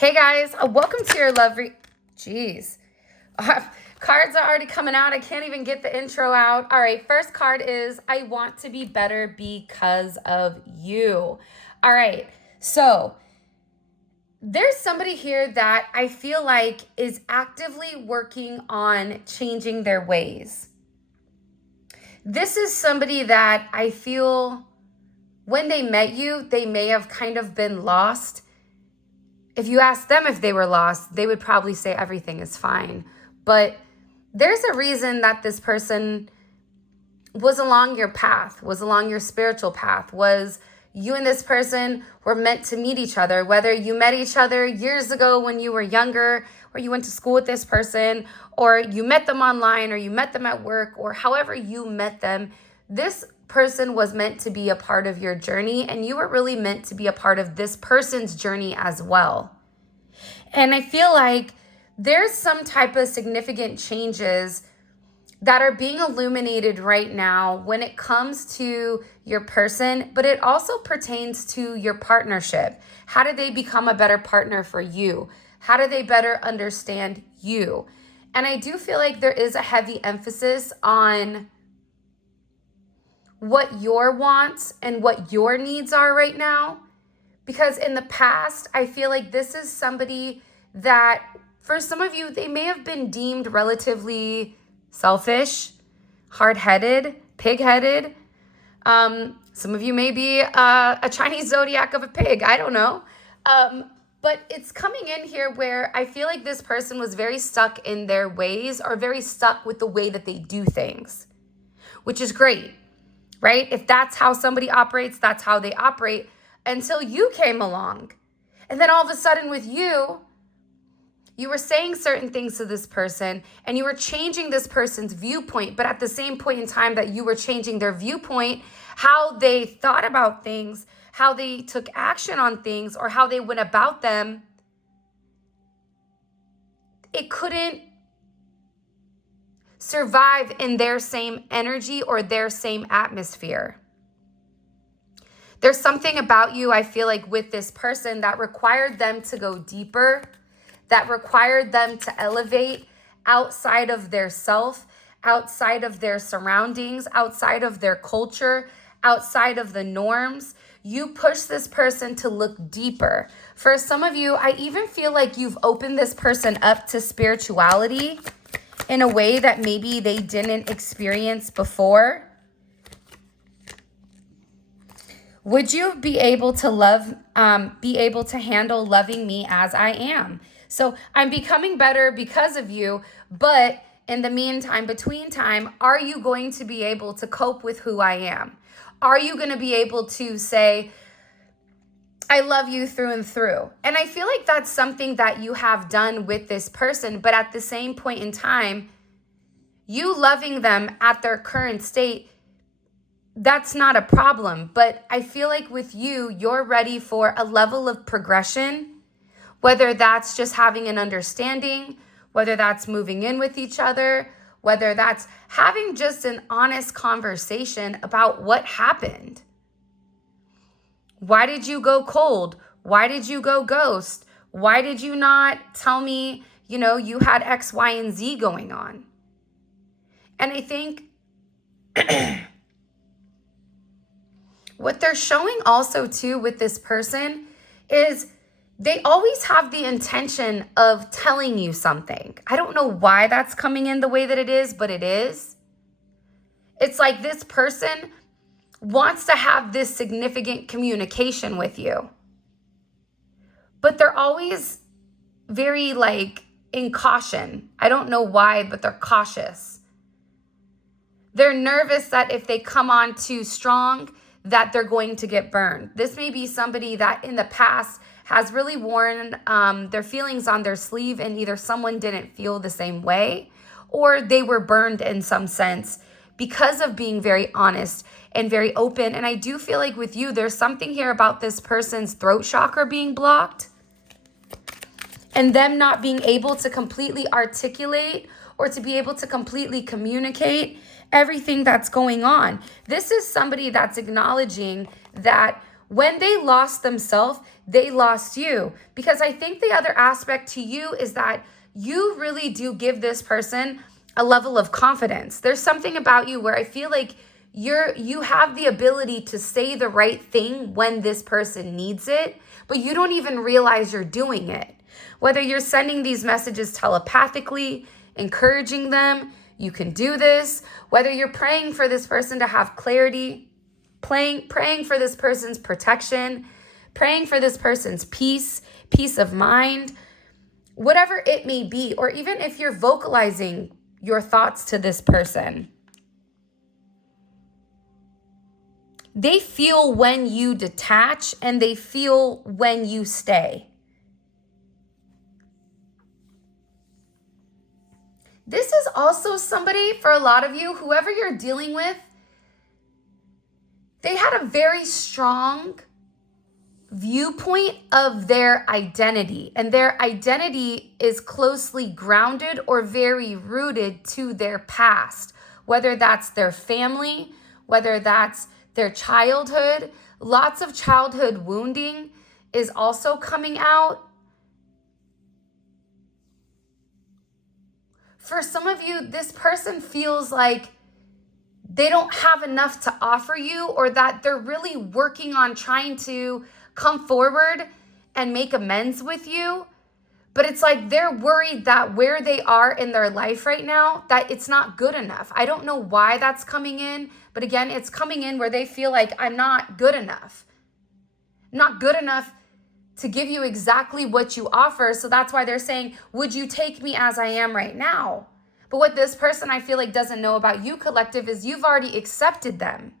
Hey guys, welcome to your love Jeez. Cards are already coming out. I can't even get the intro out. All right, first card is I want to be better because of you. All right, so there's somebody here that I feel like is actively working on changing their ways. This is somebody that I feel when they met you, they may have kind of been lost. If you ask them if they were lost, they would probably say everything is fine. But there's a reason that this person was along your path, was along your spiritual path, was you and this person were meant to meet each other, whether you met each other years ago when you were younger, or you went to school with this person, or you met them online, or you met them at work, or however you met them. This person was meant to be a part of your journey, and you were really meant to be a part of this person's journey as well. And I feel like there's some type of significant changes that are being illuminated right now when it comes to your person, but it also pertains to your partnership. How do they become a better partner for you? How do they better understand you? And I do feel like there is a heavy emphasis on what your wants and what your needs are right now. Because in the past, I feel like this is somebody that, for some of you, they may have been deemed relatively selfish, hard-headed, pig-headed. Some of you may be a Chinese zodiac of a pig. I don't know. But it's coming in here where I feel like this person was very stuck in their ways or very stuck with the way that they do things, which is great. Right? If that's how somebody operates, that's how they operate until you came along. And then all of a sudden with you were saying certain things to this person and you were changing this person's viewpoint. But at the same point in time that you were changing their viewpoint, how they thought about things, how they took action on things, or how they went about them, it couldn't survive in their same energy or their same atmosphere. There's something about you, I feel like, with this person that required them to go deeper, that required them to elevate outside of their self, outside of their surroundings, outside of their culture, outside of the norms. You push this person to look deeper. For some of you, I even feel like you've opened this person up to spirituality in a way that maybe they didn't experience before. Would you be able to be able to handle loving me as I am? So I'm becoming better because of you, but in the meantime, between time, are you going to be able to cope with who I am? Are you going to be able to say, I love you through and through? And I feel like that's something that you have done with this person, but at the same point in time, you loving them at their current state, that's not a problem. But I feel like with you, you're ready for a level of progression, whether that's just having an understanding, whether that's moving in with each other, whether that's having just an honest conversation about what happened. Why did you go cold? Why did you go ghost? Why did you not tell me, you had X, Y, and Z going on? And I think what they're showing also too with this person is they always have the intention of telling you something. I don't know why that's coming in the way that it is, but it is. It's like this person wants to have this significant communication with you. But they're always very in caution. I don't know why, but they're cautious. They're nervous that if they come on too strong, that they're going to get burned. This may be somebody that in the past has really worn their feelings on their sleeve, and either someone didn't feel the same way or they were burned in some sense because of being very honest and very open. And I do feel like with you, there's something here about this person's throat chakra being blocked and them not being able to completely articulate or to be able to completely communicate everything that's going on. This is somebody that's acknowledging that When they lost themselves, they lost you. Because I think the other aspect to you is that you really do give this person a level of confidence. There's something about you where I feel like you have the ability to say the right thing when this person needs it, but you don't even realize you're doing it. Whether you're sending these messages telepathically, encouraging them, you can do this. Whether you're praying for this person to have clarity, praying for this person's protection, praying for this person's peace of mind, whatever it may be, or even if you're vocalizing your thoughts to this person. They feel when you detach and they feel when you stay. This is also somebody, for a lot of you, whoever you're dealing with, they had a very strong viewpoint of their identity, and their identity is closely grounded or very rooted to their past, whether that's their family, whether that's their childhood. Lots of childhood wounding is also coming out. For some of you, this person feels like they don't have enough to offer you, or that they're really working on trying to come forward and make amends with you. But it's like they're worried that where they are in their life right now, that it's not good enough. I don't know why that's coming in, but again, it's coming in where they feel like I'm not good enough. Not good enough to give you exactly what you offer. So that's why they're saying, would you take me as I am right now? But what this person, I feel like, doesn't know about you, collective, is you've already accepted them.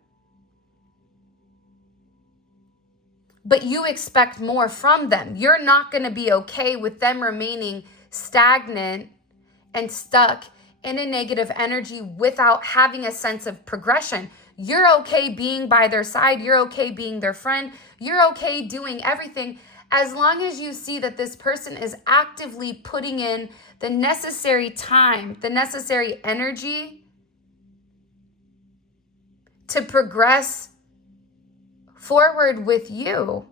But you expect more from them. You're not going to be okay with them remaining stagnant and stuck in a negative energy without having a sense of progression. You're okay being by their side. You're okay being their friend. You're okay doing everything as long as you see that this person is actively putting in the necessary time, the necessary energy to progress forward with you.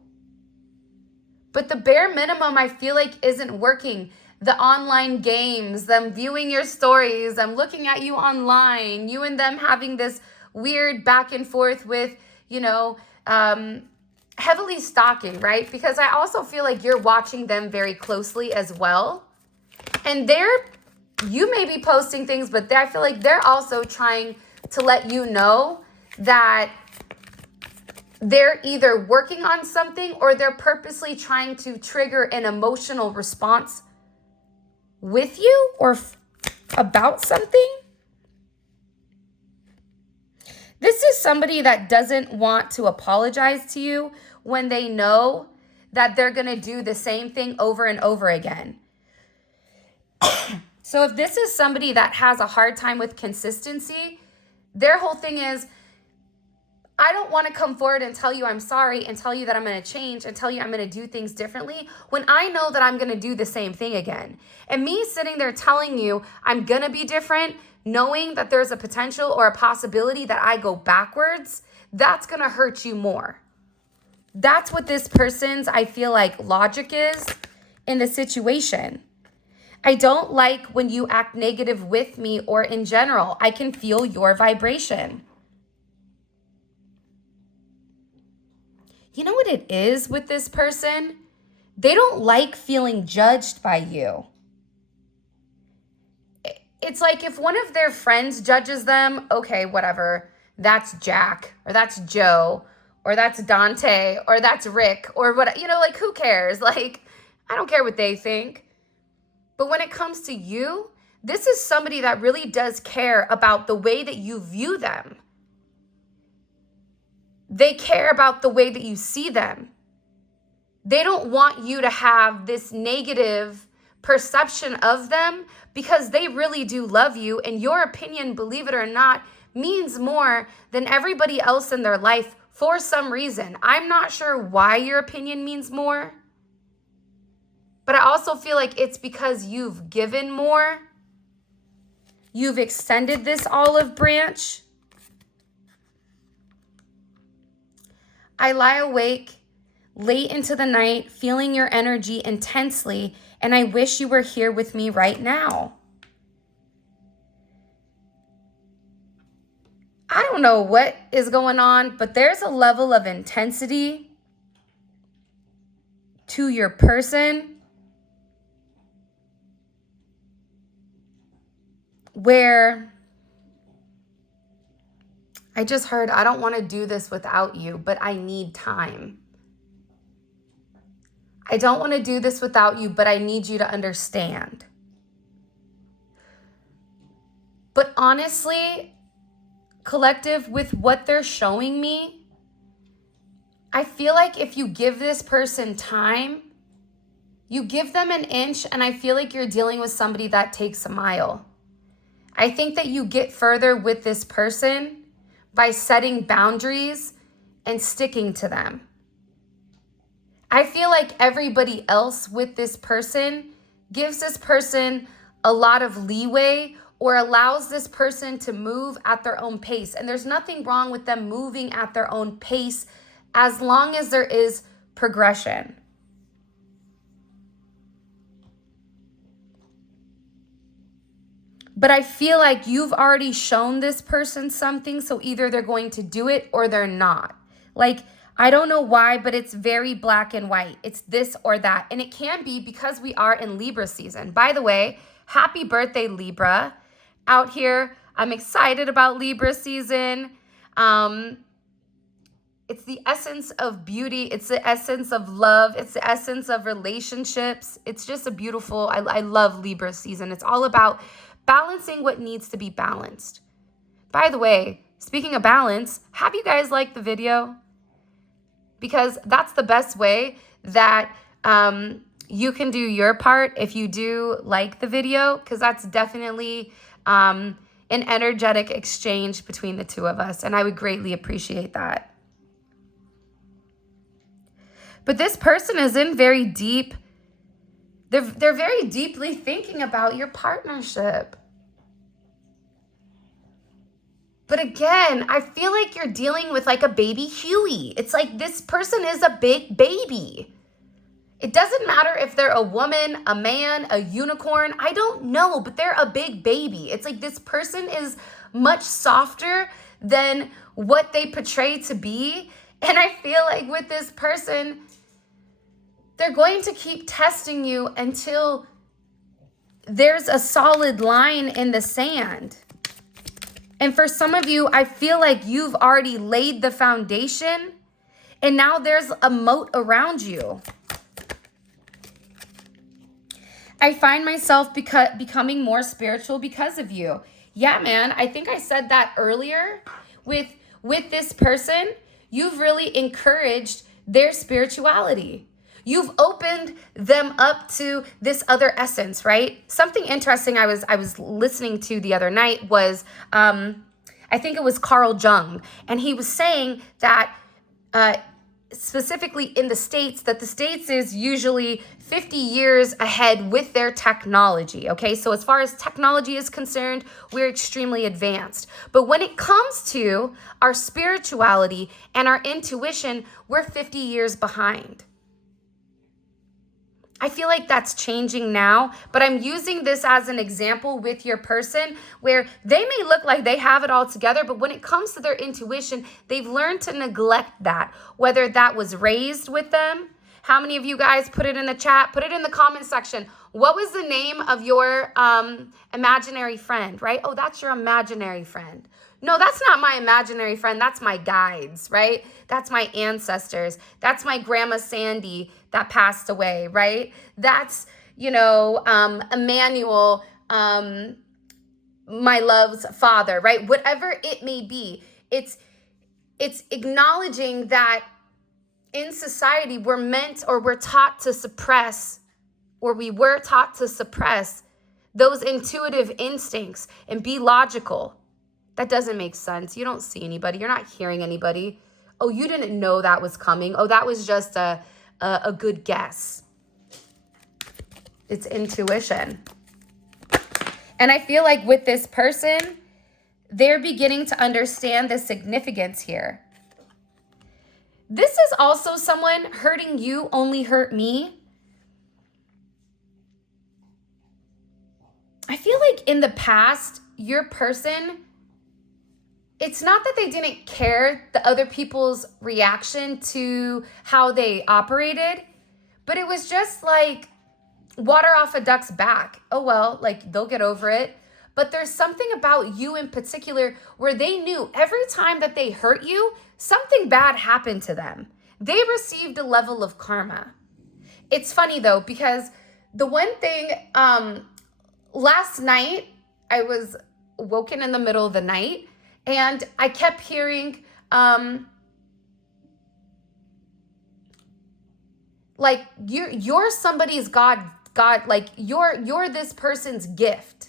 But the bare minimum, I feel like, isn't working. The online games, them viewing your stories, them looking at you online, you and them having this weird back and forth with, heavily stalking, right? Because I also feel like you're watching them very closely as well. And you may be posting things, but I feel like they're also trying to let you know that they're either working on something or they're purposely trying to trigger an emotional response with you or about something. This is somebody that doesn't want to apologize to you when they know that they're going to do the same thing over and over again. So if this is somebody that has a hard time with consistency, their whole thing is, I don't want to come forward and tell you I'm sorry and tell you that I'm going to change and tell you I'm going to do things differently when I know that I'm going to do the same thing again. And me sitting there telling you I'm going to be different, knowing that there's a potential or a possibility that I go backwards, that's going to hurt you more. That's what this person's, I feel like, logic is in the situation. I don't like when you act negative with me or in general. I can feel your vibration. You know what it is with this person? They don't like feeling judged by you. It's like if one of their friends judges them, okay, whatever, that's Jack, or that's Joe, or that's Dante, or that's Rick, or what, like, who cares? Like, I don't care what they think. But when it comes to you, this is somebody that really does care about the way that you view them. They care about the way that you see them. They don't want you to have this negative perception of them because they really do love you, and your opinion, believe it or not, means more than everybody else in their life for some reason. I'm not sure why your opinion means more, but I also feel like it's because you've given more. You've extended this olive branch. I lie awake late into the night, feeling your energy intensely, and I wish you were here with me right now. I don't know what is going on, but there's a level of intensity to your person where I just heard, I don't want to do this without you, but I need time. I don't want to do this without you, but I need you to understand. But honestly, collective, with what they're showing me, I feel like if you give this person time, you give them an inch, and I feel like you're dealing with somebody that takes a mile. I think that you get further with this person by setting boundaries and sticking to them. I feel like everybody else with this person gives this person a lot of leeway or allows this person to move at their own pace. And there's nothing wrong with them moving at their own pace as long as there is progression. But I feel like you've already shown this person something, so either they're going to do it or they're not. Like, I don't know why, but it's very black and white. It's this or that. And it can be because we are in Libra season. By the way, happy birthday, Libra. Out here, I'm excited about Libra season. It's the essence of beauty. It's the essence of love. It's the essence of relationships. It's just a beautiful, I love Libra season. It's all about balancing what needs to be balanced. By the way, speaking of balance, have you guys liked the video? Because that's the best way that you can do your part if you do like the video, because that's definitely an energetic exchange between the two of us, and I would greatly appreciate that. But this person is in very deep, they're very deeply thinking about your partnership. But again, I feel like you're dealing with like a baby Huey. It's like this person is a big baby. It doesn't matter if they're a woman, a man, a unicorn. I don't know, but they're a big baby. It's like this person is much softer than what they portray to be. And I feel like with this person, they're going to keep testing you until there's a solid line in the sand. And for some of you, I feel like you've already laid the foundation and now there's a moat around you. I find myself becoming more spiritual because of you. Yeah, man, I think I said that earlier. With this person, you've really encouraged their spirituality. You've opened them up to this other essence, right? Something interesting I was listening to the other night was, I think it was Carl Jung, and he was saying that specifically in the States, that the States is usually 50 years ahead with their technology, okay? So as far as technology is concerned, we're extremely advanced. But when it comes to our spirituality and our intuition, we're 50 years behind. I feel like that's changing now, but I'm using this as an example with your person where they may look like they have it all together, but when it comes to their intuition, they've learned to neglect that, whether that was raised with them. How many of you guys put it in the chat? Put it in the comment section. What was the name of your imaginary friend, right? Oh, that's your imaginary friend. No, that's not my imaginary friend. That's my guides, right? That's my ancestors. That's my grandma Sandy that passed away, right? That's, Emmanuel, my love's father, right? Whatever it may be, it's acknowledging that in society we're taught to suppress, or we were taught to suppress those intuitive instincts and be logical. That doesn't make sense. You don't see anybody. You're not hearing anybody. Oh, you didn't know that was coming. Oh, that was just a good guess. It's intuition. And I feel like with this person, they're beginning to understand the significance here. This is also someone hurting you only hurt me. I feel like in the past, your person, it's not that they didn't care the other people's reaction to how they operated, but it was just like water off a duck's back. Oh, well, like they'll get over it. But there's something about you in particular where they knew every time that they hurt you, something bad happened to them. They received a level of karma. It's funny though, because the one thing, last night I was woken in the middle of the night and I kept hearing, like you're somebody's God, like you're this person's gift.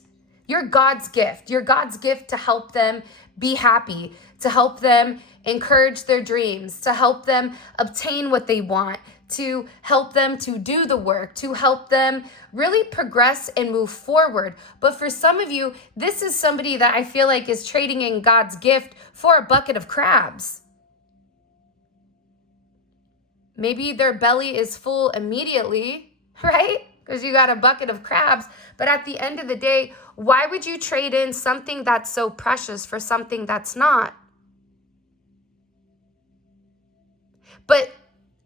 You're God's gift. You're God's gift to help them be happy, to help them encourage their dreams, to help them obtain what they want, to help them to do the work, to help them really progress and move forward. But for some of you, this is somebody that I feel like is trading in God's gift for a bucket of crabs. Maybe their belly is full immediately, right? Because you got a bucket of crabs. But at the end of the day, why would you trade in something that's so precious for something that's not? But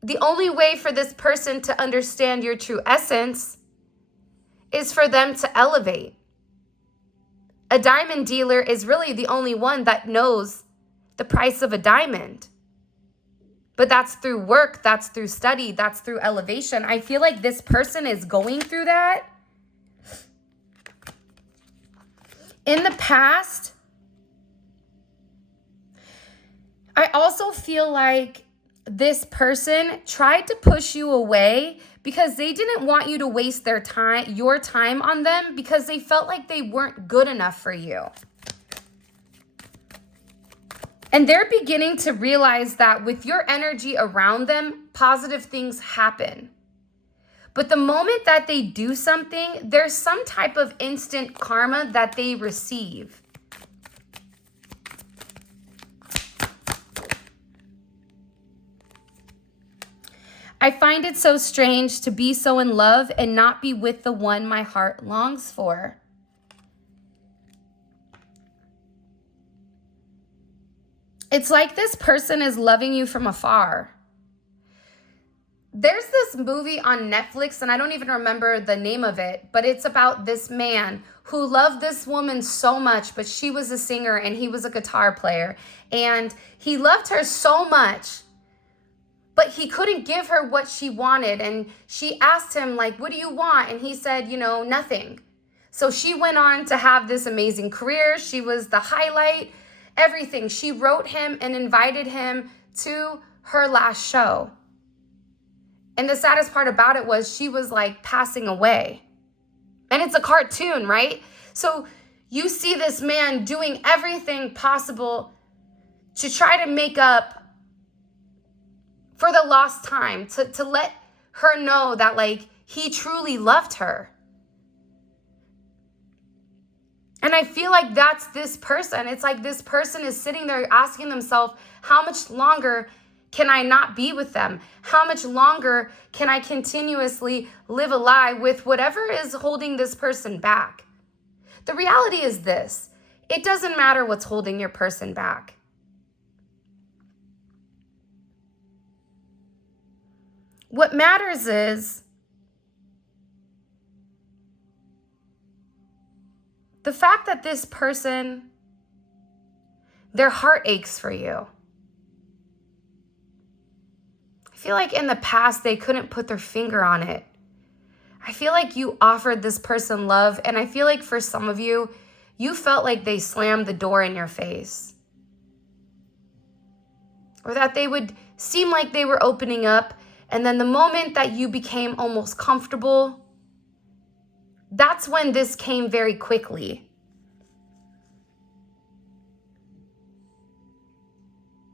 the only way for this person to understand your true essence is for them to elevate. A diamond dealer is really the only one that knows the price of a diamond. But that's through work, that's through study, that's through elevation. I feel like this person is going through that. In the past, I also feel like this person tried to push you away because they didn't want you to waste your time on them because they felt like they weren't good enough for you. And they're beginning to realize that with your energy around them, positive things happen. But the moment that they do something, there's some type of instant karma that they receive. I find it so strange to be so in love and not be with the one my heart longs for. It's like this person is loving you from afar. There's this movie on Netflix, and I don't even remember the name of it, but it's about this man who loved this woman so much, but she was a singer and he was a guitar player. And he loved her so much, but he couldn't give her what she wanted. And she asked him, like, what do you want? And he said, you know, nothing. So she went on to have this amazing career. She was the highlight, everything. She wrote him and invited him to her last show. And the saddest part about it was she was like passing away. And it's a cartoon, right? So you see this man doing everything possible to try to make up for the lost time, to let her know that like he truly loved her. And I feel like that's this person. It's like this person is sitting there asking themselves, how much longer can I not be with them? How much longer can I continuously live a lie with whatever is holding this person back? The reality is this: it doesn't matter what's holding your person back. What matters is the fact that this person, their heart aches for you. I feel like in the past, they couldn't put their finger on it. I feel like you offered this person love, and I feel like for some of you, you felt like they slammed the door in your face. Or that they would seem like they were opening up, and then the moment that you became almost comfortable, that's when this came very quickly.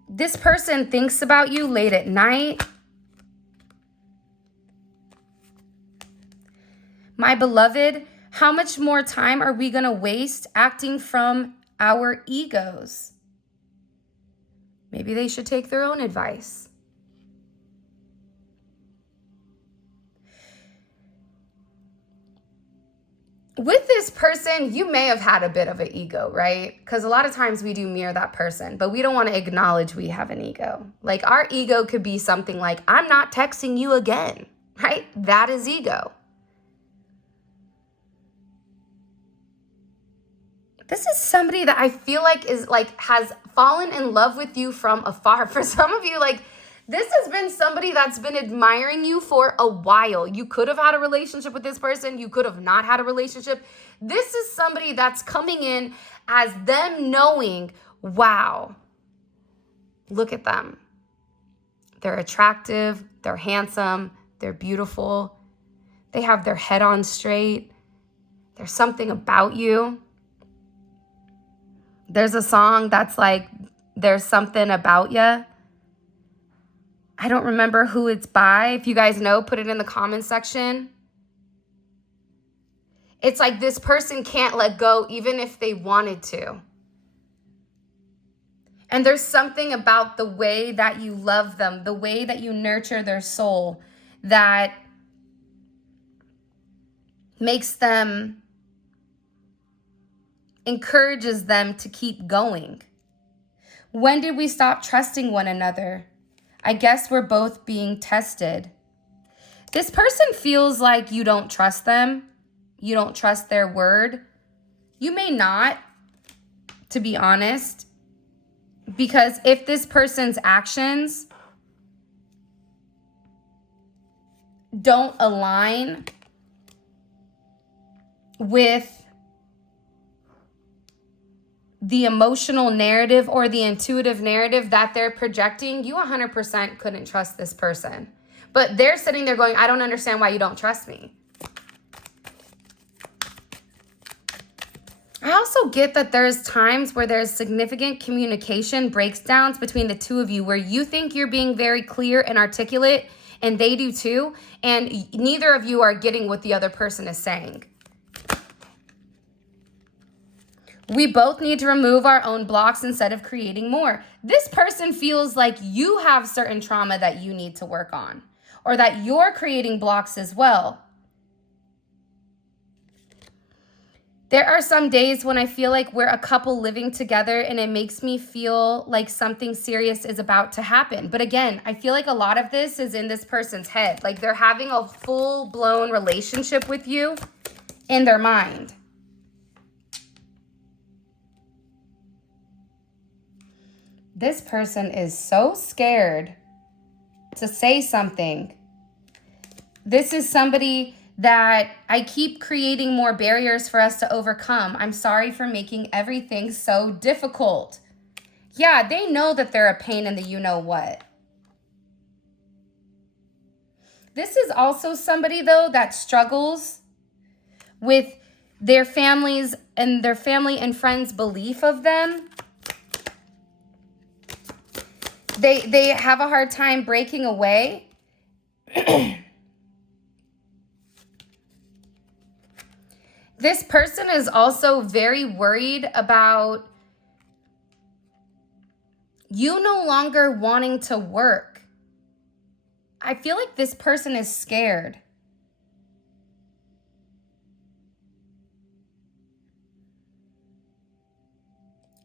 This person thinks about you late at night. My beloved, how much more time are we going to waste acting from our egos? Maybe they should take their own advice. With this person, you may have had a bit of an ego, right? Because a lot of times we do mirror that person, but we don't want to acknowledge we have an ego. Like our ego could be something like, I'm not texting you again, right? That is ego. This is somebody that I feel like is like has fallen in love with you from afar. For some of you, like this has been somebody that's been admiring you for a while. You could have had a relationship with this person. You could have not had a relationship. This is somebody that's coming in as them knowing, wow, look at them. They're attractive. They're handsome. They're beautiful. They have their head on straight. There's something about you. There's a song that's like, there's something about ya. I don't remember who it's by. If you guys know, put it in the comments section. It's like this person can't let go even if they wanted to. And there's something about the way that you love them, the way that you nurture their soul that makes them, encourages them to keep going. When did we stop trusting one another? I guess we're both being tested. This person feels like you don't trust them. You don't trust their word. You may not, to be honest, because if this person's actions don't align with the emotional narrative or the intuitive narrative that they're projecting, you 100% couldn't trust this person. But they're sitting there going, I don't understand why you don't trust me. I also get that there's times where there's significant communication breakdowns between the two of you where you think you're being very clear and articulate and they do too, and neither of you are getting what the other person is saying. We both need to remove our own blocks instead of creating more. This person feels like you have certain trauma that you need to work on, or that you're creating blocks as well. There are some days when I feel like we're a couple living together and it makes me feel like something serious is about to happen. But again, I feel like a lot of this is in this person's head. Like they're having a full-blown relationship with you in their mind. This person is so scared to say something. This is somebody that I keep creating more barriers for us to overcome. I'm sorry for making everything so difficult. Yeah, they know that they're a pain in the you-know-what. This is also somebody, though, that struggles with their families and their family and friends' belief of them. They have a hard time breaking away. This person is also very worried about you no longer wanting to work. I feel like this person is scared.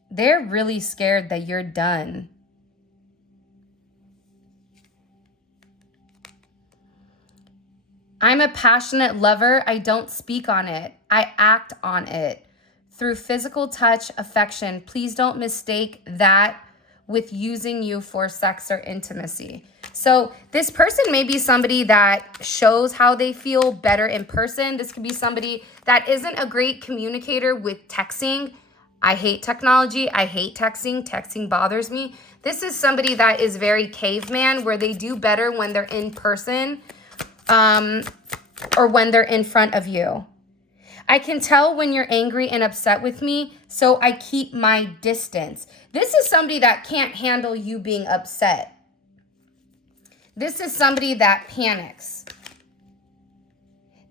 They're really scared that you're done. I'm a passionate lover. I don't speak on it. I act on it through physical touch, affection. Please don't mistake that with using you for sex or intimacy. So this person may be somebody that shows how they feel better in person. This could be somebody that isn't a great communicator with texting. I hate technology. I hate texting. Texting bothers me. This is somebody that is very caveman, where they do better when they're in person. Or when they're in front of you. I can tell when you're angry and upset with me, so I keep my distance. This is somebody that can't handle you being upset. This is somebody that panics.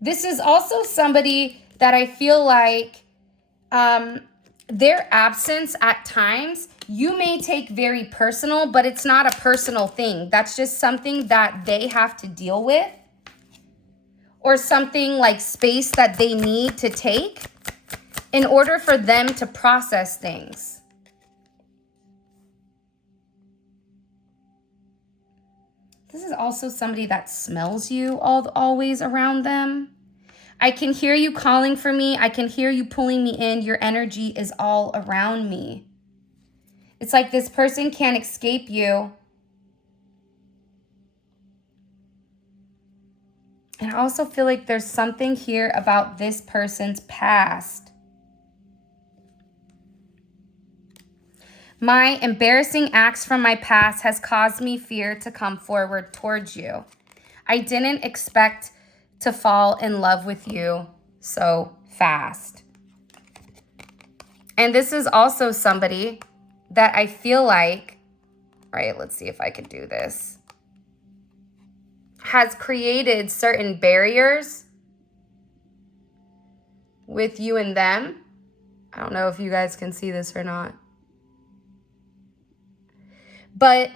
This is also somebody that I feel like their absence at times, you may take very personal, but it's not a personal thing. That's just something that they have to deal with. or something like space that they need to take in order for them to process things. This is also somebody that smells you always around them. I can hear you calling for me. I can hear you pulling me in. Your energy is all around me. It's like this person can't escape you. And I also feel like there's something here about this person's past. My embarrassing acts from my past has caused me fear to come forward towards you. I didn't expect to fall in love with you so fast. And this is also somebody that I feel like, all right, let's see if I can do this, has created certain barriers with you and them. I don't know if you guys can see this or not. But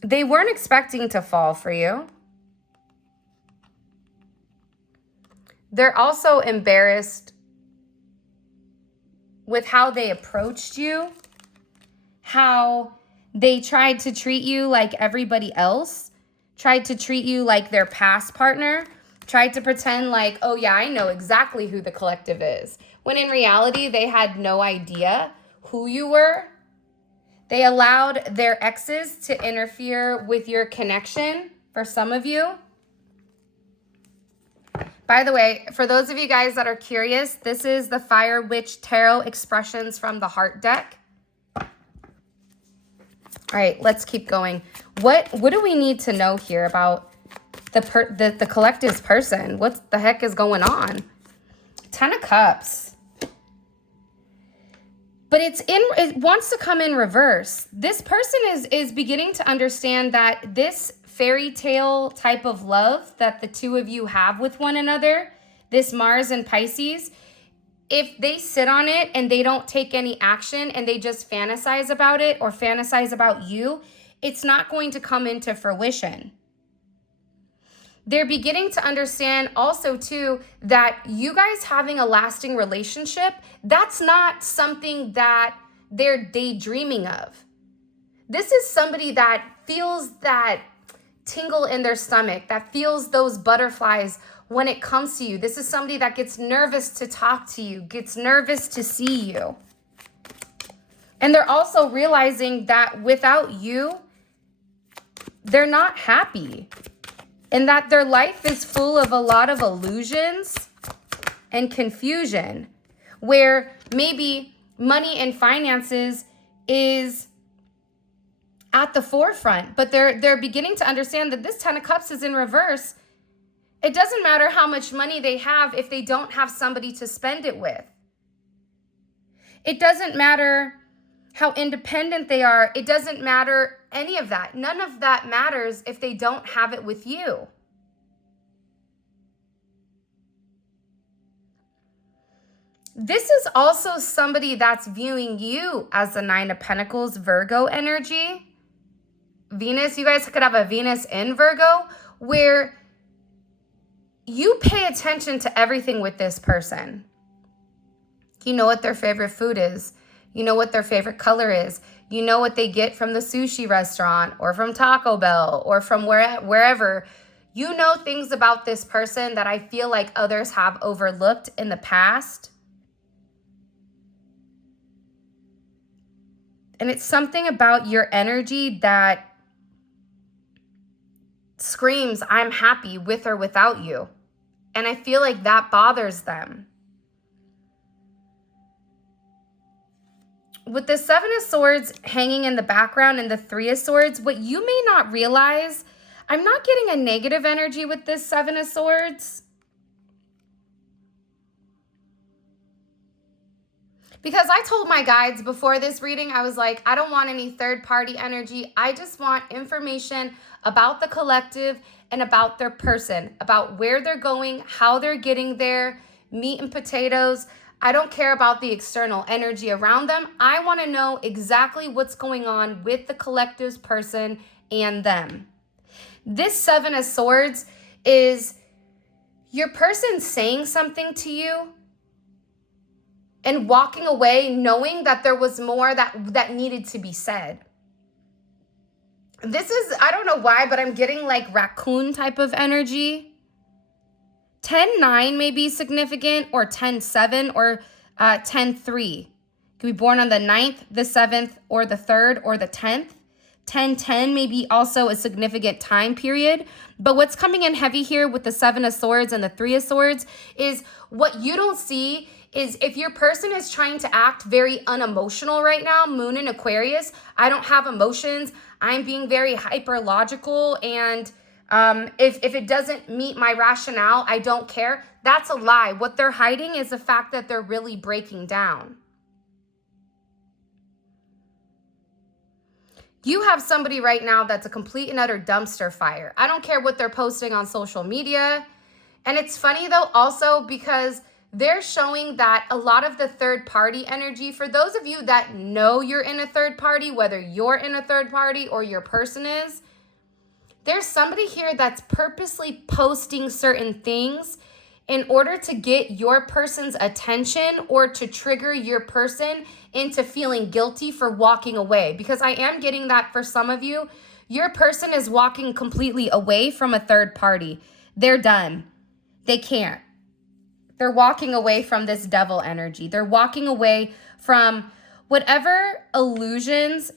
they weren't expecting to fall for you. They're also embarrassed with how they approached you, how they tried to treat you like everybody else, tried to treat you like their past partner, tried to pretend like, oh yeah, I know exactly who the collective is. When in reality, they had no idea who you were. They allowed their exes to interfere with your connection for some of you. By the way, for those of you guys that are curious, this is the Fire Witch Tarot Expressions from the Heart deck. All right, let's keep going. What do we need to know here about the collective's person? What the heck is going on? 10 of Cups. But it wants to come in reverse. This person is beginning to understand that this fairy tale type of love that the two of you have with one another, this Mars and Pisces, if they sit on it and they don't take any action and they just fantasize about it or fantasize about you, it's not going to come into fruition. They're beginning to understand also too that you guys having a lasting relationship, that's not something that they're daydreaming of. This is somebody that feels that tingle in their stomach, that feels those butterflies when it comes to you. This is somebody that gets nervous to talk to you, gets nervous to see you. And they're also realizing that without you, they're not happy. And that their life is full of a lot of illusions and confusion, where maybe money and finances is at the forefront, but they're beginning to understand that this 10 of Cups is in reverse. It doesn't matter how much money they have if they don't have somebody to spend it with. It doesn't matter how independent they are. It doesn't matter any of that. None of that matters if they don't have it with you. This is also somebody that's viewing you as the 9 of Pentacles, Virgo energy. Venus, you guys could have a Venus in Virgo, where you pay attention to everything with this person. You know what their favorite food is. You know what their favorite color is. You know what they get from the sushi restaurant or from Taco Bell or from wherever. You know things about this person that I feel like others have overlooked in the past. And it's something about your energy that screams, I'm happy with or without you. And I feel like that bothers them. With the 7 of Swords hanging in the background and the 3 of Swords, what you may not realize, I'm not getting a negative energy with this 7 of Swords. Because I told my guides before this reading, I was like, I don't want any third-party energy. I just want information about the collective and about their person, about where they're going, how they're getting there, meat and potatoes. I don't care about the external energy around them. I want to know exactly what's going on with the collective's person and them. This Seven of Swords is your person saying something to you and walking away knowing that there was more that needed to be said. This is, I don't know why, but I'm getting like raccoon type of energy. 10-9 may be significant, or 10-7, or 10-3. Could be born on the 9th, the 7th, or the 3rd, or the 10th. 10-10 may be also a significant time period. But what's coming in heavy here with the Seven of Swords and the Three of Swords is what you don't see is if your person is trying to act very unemotional right now, Moon in Aquarius, I don't have emotions, I'm being very hyper logical, and if it doesn't meet my rationale, I don't care. That's a lie. What they're hiding is the fact that they're really breaking down. You have somebody right now that's a complete and utter dumpster fire. I don't care what they're posting on social media. And it's funny though also because they're showing that a lot of the third party energy, for those of you that know you're in a third party, whether you're in a third party or your person is, there's somebody here that's purposely posting certain things in order to get your person's attention or to trigger your person into feeling guilty for walking away. Because I am getting that for some of you, your person is walking completely away from a third party. They're done. They can't. They're walking away from this devil energy. They're walking away from whatever illusions,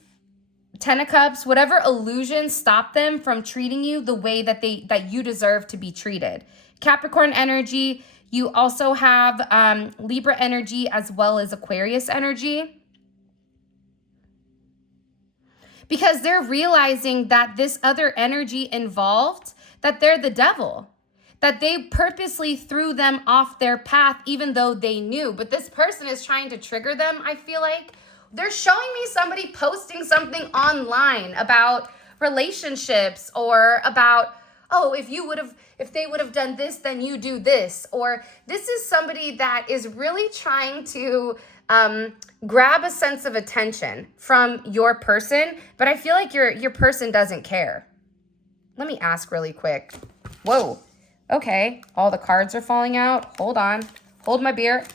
Ten of Cups, whatever illusions stop them from treating you the way that you deserve to be treated. Capricorn energy, you also have Libra energy as well as Aquarius energy. Because they're realizing that this other energy involved, that they're the devil. That they purposely threw them off their path even though they knew. But this person is trying to trigger them, I feel like. They're showing me somebody posting something online about relationships or about, oh, if they would have done this, then you do this. Or this is somebody that is really trying to grab a sense of attention from your person. But I feel like your person doesn't care. Let me ask really quick. Whoa. Okay, all the cards are falling out. Hold on. Hold my beer.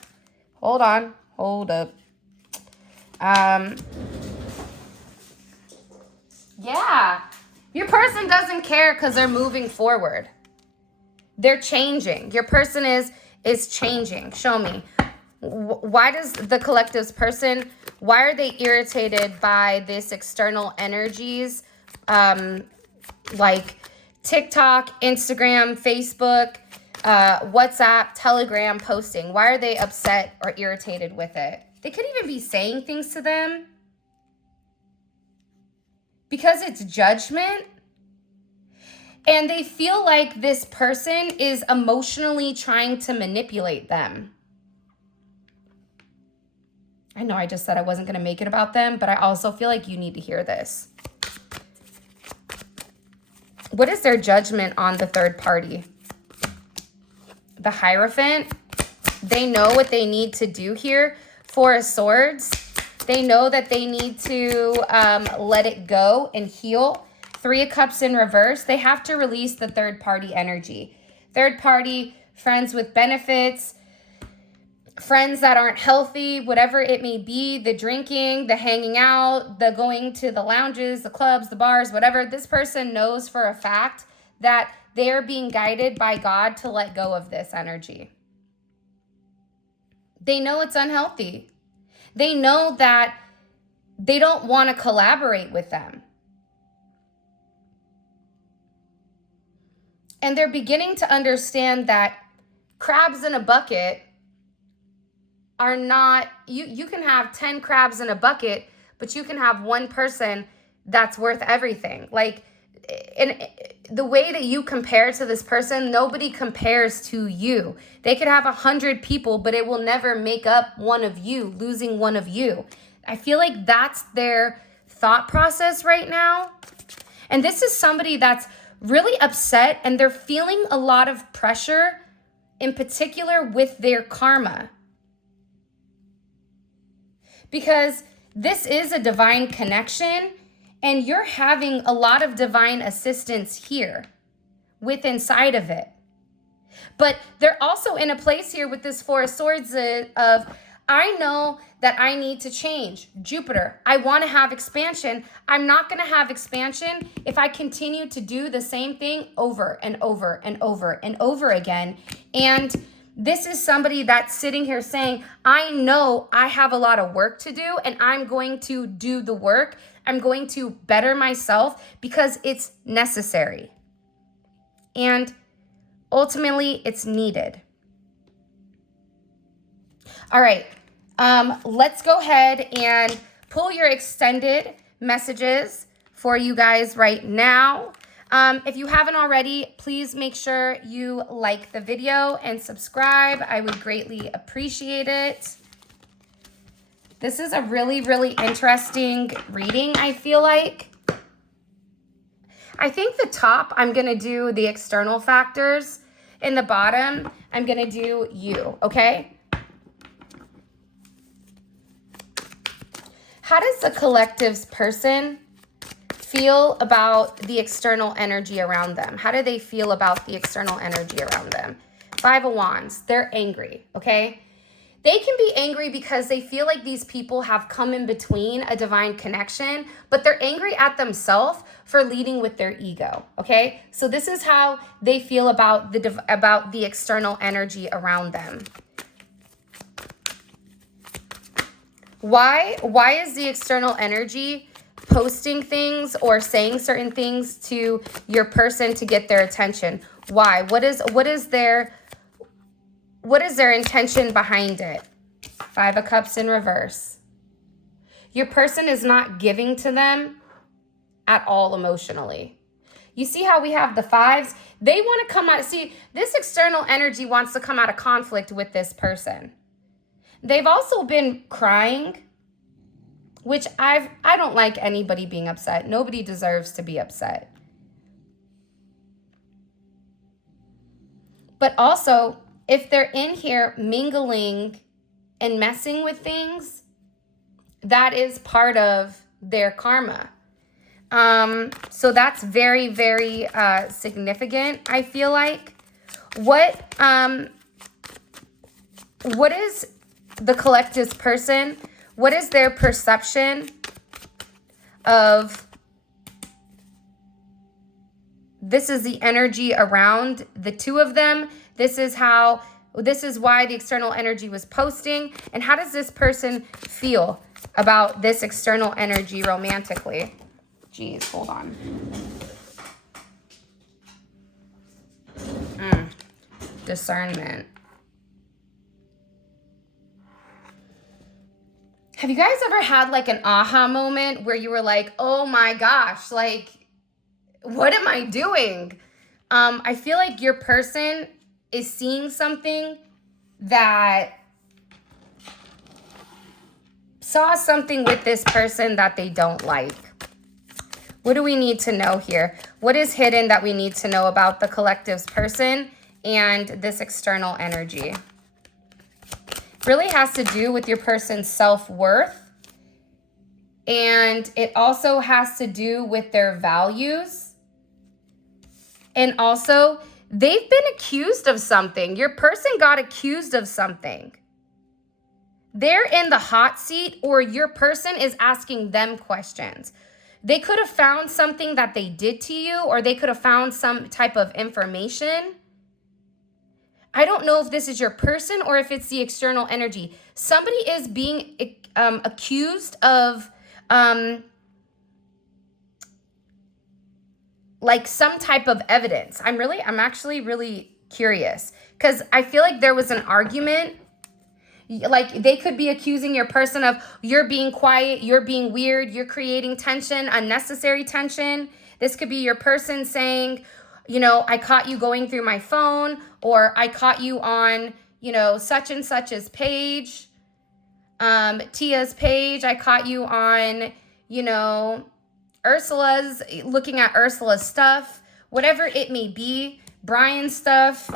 Hold on. Hold up. Yeah. Your person doesn't care because they're moving forward. They're changing. Your person is changing. Show me. Why does the collective's person, why are they irritated by this external energies? Like TikTok, Instagram, Facebook, WhatsApp, Telegram posting. Why are they upset or irritated with it? They could even be saying things to them because it's judgment. And they feel like this person is emotionally trying to manipulate them. I know I just said I wasn't going to make it about them, but I also feel like you need to hear this. What is their judgment on the third party? The Hierophant. They know what they need to do here. Four of Swords. They know that they need to let it go and heal. Three of Cups in reverse. They have to release the third party energy. Third party, friends with benefits, friends that aren't healthy, whatever it may be, the drinking, the hanging out, the going to the lounges, the clubs, the bars, whatever. This person knows for a fact that they're being guided by God to let go of this energy. They know it's unhealthy. They know that they don't want to collaborate with them. And they're beginning to understand that crabs in a bucket are not, you can have 10 crabs in a bucket, but you can have one person that's worth everything. Like, and the way that you compare to this person, nobody compares to you. They could have 100 people, but it will never make up one of you, losing one of you. I feel like that's their thought process right now. And this is somebody that's really upset and they're feeling a lot of pressure, in particular with their karma. Because this is a divine connection and you're having a lot of divine assistance here. with inside of it. But they're also in a place here with this Four of Swords of, I know that I need to change. Jupiter, I want to have expansion. I'm not going to have expansion if I continue to do the same thing over and over and over and over again. And this is somebody that's sitting here saying, I know I have a lot of work to do and I'm going to do the work. I'm going to better myself because it's necessary. And ultimately, it's needed. All right, let's go ahead and pull your extended messages for you guys right now. If you haven't already, please make sure you like the video and subscribe. I would greatly appreciate it. This is a really, really interesting reading, I feel like. I think the top, I'm going to do the external factors. In the bottom, I'm going to do you, okay? How does the collective's person feel about the external energy around them? How do they feel about the external energy around them? Five of Wands, they're angry, okay? They can be angry because they feel like these people have come in between a divine connection, but they're angry at themselves for leading with their ego, okay? So this is how they feel about the external energy around them. Why is the external energy posting things or saying certain things to your person to get their attention? Why? What is their intention behind it? Five of Cups in reverse. Your person is not giving to them at all emotionally. You see how we have the fives? They want to come out. See, this external energy wants to come out of conflict with this person. They've also been crying, which I don't like anybody being upset. Nobody deserves to be upset. But also, if they're in here mingling and messing with things, that is part of their karma. So that's very, very significant, I feel like. What is the collective's person? What is their perception of this is the energy around the two of them? This is why the external energy was posting. And how does this person feel about this external energy romantically? Jeez, hold on. Discernment. Have you guys ever had like an aha moment where you were like, oh my gosh, like, what am I doing? I feel like your person is seeing something that saw something with this person that they don't like. What do we need to know here? What is hidden that we need to know about the collective's person and this external energy? Really has to do with your person's self-worth. And it also has to do with their values. And also, they've been accused of something. Your person got accused of something. They're in the hot seat, or your person is asking them questions. They could have found something that they did to you, or they could have found some type of information. I don't know if this is your person or if it's the external energy. Somebody is being accused of like some type of evidence. I'm actually really curious because I feel like there was an argument. Like they could be accusing your person of you're being quiet, you're being weird, you're creating tension, unnecessary tension. This could be your person saying, you know, I caught you going through my phone, or I caught you on, you know, such and such's page, Tia's page. I caught you on, you know, Ursula's, looking at Ursula's stuff, whatever it may be, Brian's stuff,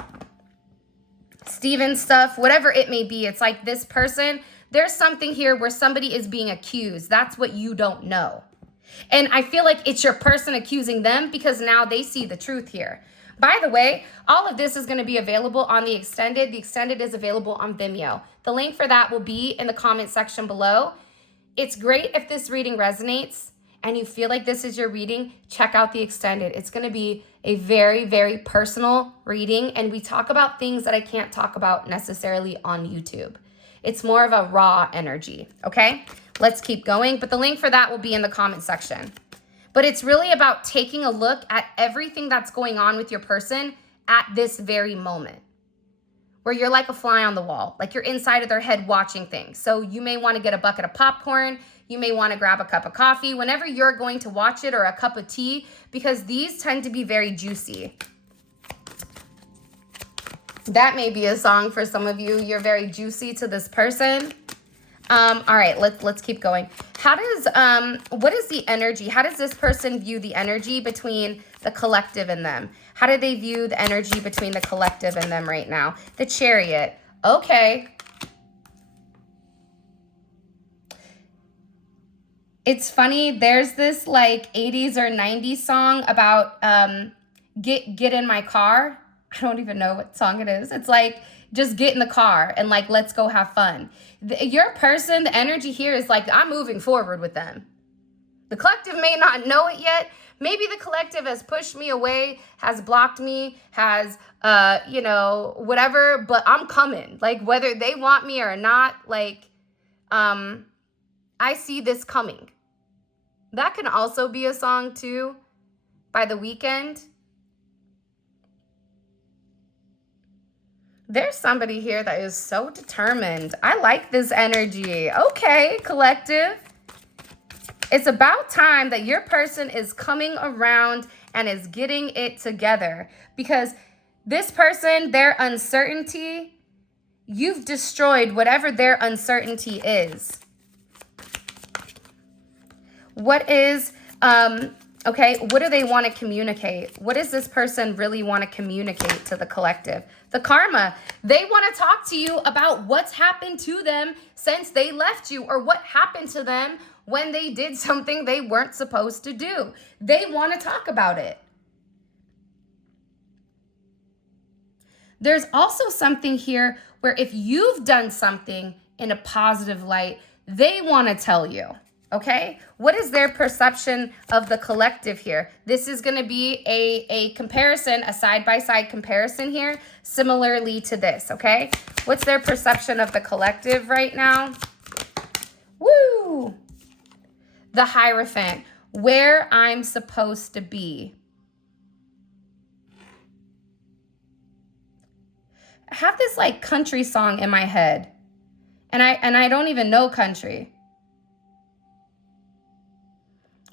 Steven's stuff, whatever it may be. It's like this person, there's something here where somebody is being accused. That's what you don't know. And I feel like it's your person accusing them because now they see the truth here. By the way, all of this is going to be available on the extended. The extended is available on Vimeo. The link for that will be in the comment section below. It's great if this reading resonates and you feel like this is your reading, check out the extended. It's going to be a very, very personal reading, and we talk about things that I can't talk about necessarily on YouTube. It's more of a raw energy, okay? Let's keep going, but the link for that will be in the comment section. But it's really about taking a look at everything that's going on with your person at this very moment, where you're like a fly on the wall, like you're inside of their head watching things. So you may want to get a bucket of popcorn. You may want to grab a cup of coffee whenever you're going to watch it, or a cup of tea, because these tend to be very juicy. That may be a song for some of you. You're very juicy to this person. All right, let's keep going. How does, what is the energy? How does this person view the energy between the collective and them? How do they view the energy between the collective and them right now? The Chariot. Okay. It's funny. There's this like 80s or 90s song about get in my car. I don't even know what song it is. It's like, just get in the car and like, let's go have fun. Your person, the energy here is like, I'm moving forward with them. The collective may not know it yet. Maybe the collective has pushed me away, has blocked me, has, you know, whatever, but I'm coming. Like, whether they want me or not, like, I see this coming. That can also be a song too, by The Weeknd. There's somebody here that is so determined. I like this energy. Okay, collective. It's about time that your person is coming around and is getting it together, because this person, their uncertainty, you've destroyed whatever their uncertainty is. What is, okay, what do they want to communicate? What does this person really want to communicate to the collective? The karma. They want to talk to you about what's happened to them since they left you, or what happened to them when they did something they weren't supposed to do. They want to talk about it. There's also something here where if you've done something in a positive light, they want to tell you. Okay, what is their perception of the collective here? This is going to be a comparison, a side-by-side comparison here, similarly to this, okay? What's their perception of the collective right now? Woo! The Hierophant, where I'm supposed to be. I have this like country song in my head, and I don't even know country.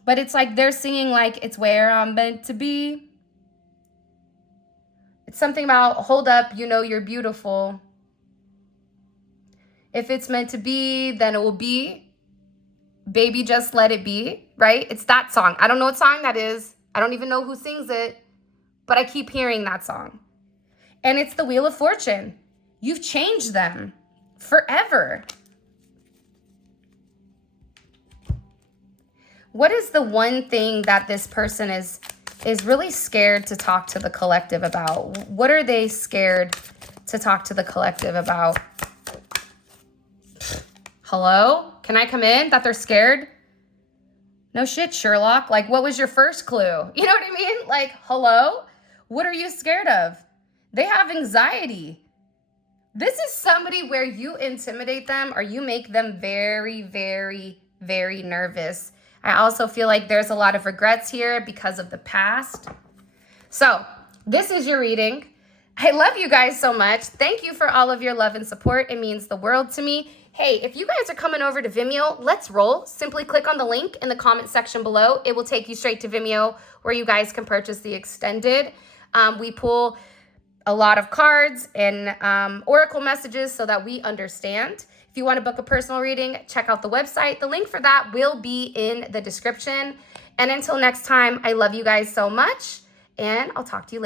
But it's like they're singing like, it's where I'm meant to be. It's something about, hold up, you know you're beautiful. If it's meant to be, then it will be. Baby, just let it be, right? It's that song. I don't know what song that is. I don't even know who sings it, but I keep hearing that song. And it's the Wheel of Fortune. You've changed them forever. What is the one thing that this person is really scared to talk to the collective about? What are they scared to talk to the collective about? Hello? Can I come in? That they're scared? No shit, Sherlock. Like, what was your first clue? You know what I mean? Like, hello? What are you scared of? They have anxiety. This is somebody where you intimidate them, or you make them very, very, very nervous. I also feel like there's a lot of regrets here because of the past. So this is your reading. I love you guys so much. Thank you for all of your love and support. It means the world to me. Hey, if you guys are coming over to Vimeo, let's roll. Simply click on the link in the comment section below. It will take you straight to Vimeo, where you guys can purchase the extended. We pull a lot of cards and oracle messages so that we understand. If you want to book a personal reading, check out the website. The link for that will be in the description. And until next time, I love you guys so much, and I'll talk to you later.